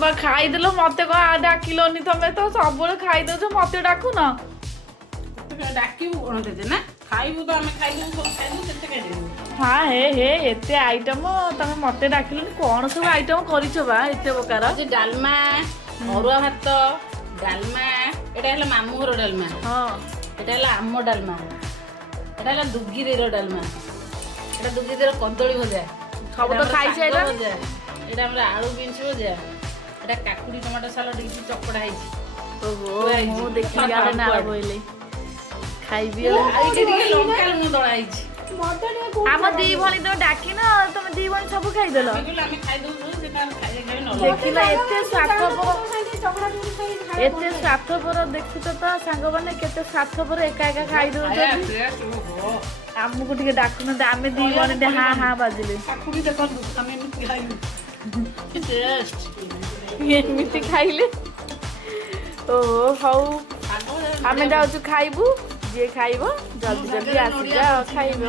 ବା ଖାଇଦେଲ ମତେ କଣ ଡାକିଲନି ତମେ ତ ସବୁବେଳେ ଖାଇଦଉଛ ମତେ ଡାକୁନ ଡାକିବୁ କଣ ତତେ ନା ଖାଇବୁ ତ ଆମେ ଖାଇଦେବୁ ସବୁ ଖାଇଦେବୁ କେତେ ଖାଇଦେବୁ ହଁ ହେ ଏତେ ଆଇଟମ ତମେ ମତେ ଡାକିଲନି କଣ ସବୁ ଆଇଟମ କରିଛ ବା ଏତେ ପ୍ରକାର ଆଜି ଡାଲମା ଅରୁଆ ଭାତ ଡାଲମା ଏଟା ହେଲା ମାମୁଁ ଘର ଡାଲମା ହଁ ଏଟା ହେଲା ଆମ ଡାଲମା ଏଟା ହେଲା ଦୁଗିରିର ଡାଲମା ଏଟା ଦୁଗିରିର କଦଳୀ ଭଜା ସବୁ ତ ଖାଇସାଇଲଣି ଭଜା ଏଟା ଆମର ଆଳୁ ବିନ୍ସ ଭଜା ଏଟା କାକୁଡି ଟମାଟୋ ସାଲାଡ କିଛି ଚକଡା ହେଇଛି ଓହୋ ମୁଁ ଦେଖିଲି ଆରେ ନା ବୋଇଲେ ଖାଇବି ଆଉ ଏଇଠି ଟିକେ ଲଙ୍କା ଲୁଣ ଦଳା ହେଇଛି ଆମ ଦି ଭଉଣୀ ତ ଡାକିନ ତମେ ଦି ଭଉଣୀ ସବୁ ଖାଇଦେଲ ଆମେ ଖାଇଦଉଛୁ ସେଟା ଖାଇବା ଖାଇ ନ ଦେଖିଲ ଏତେ ସ୍ୱାର୍ଥପର ଦେଖୁଛ ତ ସାଙ୍ଗମାନେ କେତେ ସ୍ୱାର୍ଥପର ଏକା ଏକା ଖାଇଦଉଛନ୍ତି ଆମକୁ ଟିକେ ଡାକୁନାହାନ୍ତି ଆମେ ଦି ଭଉଣୀ ଟିକେ ହାଁ ହାଁ ବାଜିଲେ କାକୁଡି ଦେଖନ୍ତୁ ଆମେ ଏମିତି ଖାଇବୁ ଏମିତି ଖାଇଲେ ଓହୋ ହଉ ଆମେ ଯାଉଛୁ ଖାଇବୁ ଯିଏ ଖାଇବ ଜଲ୍ଦି ଜଲ୍ଦି ଆସିଯା ଖାଇବ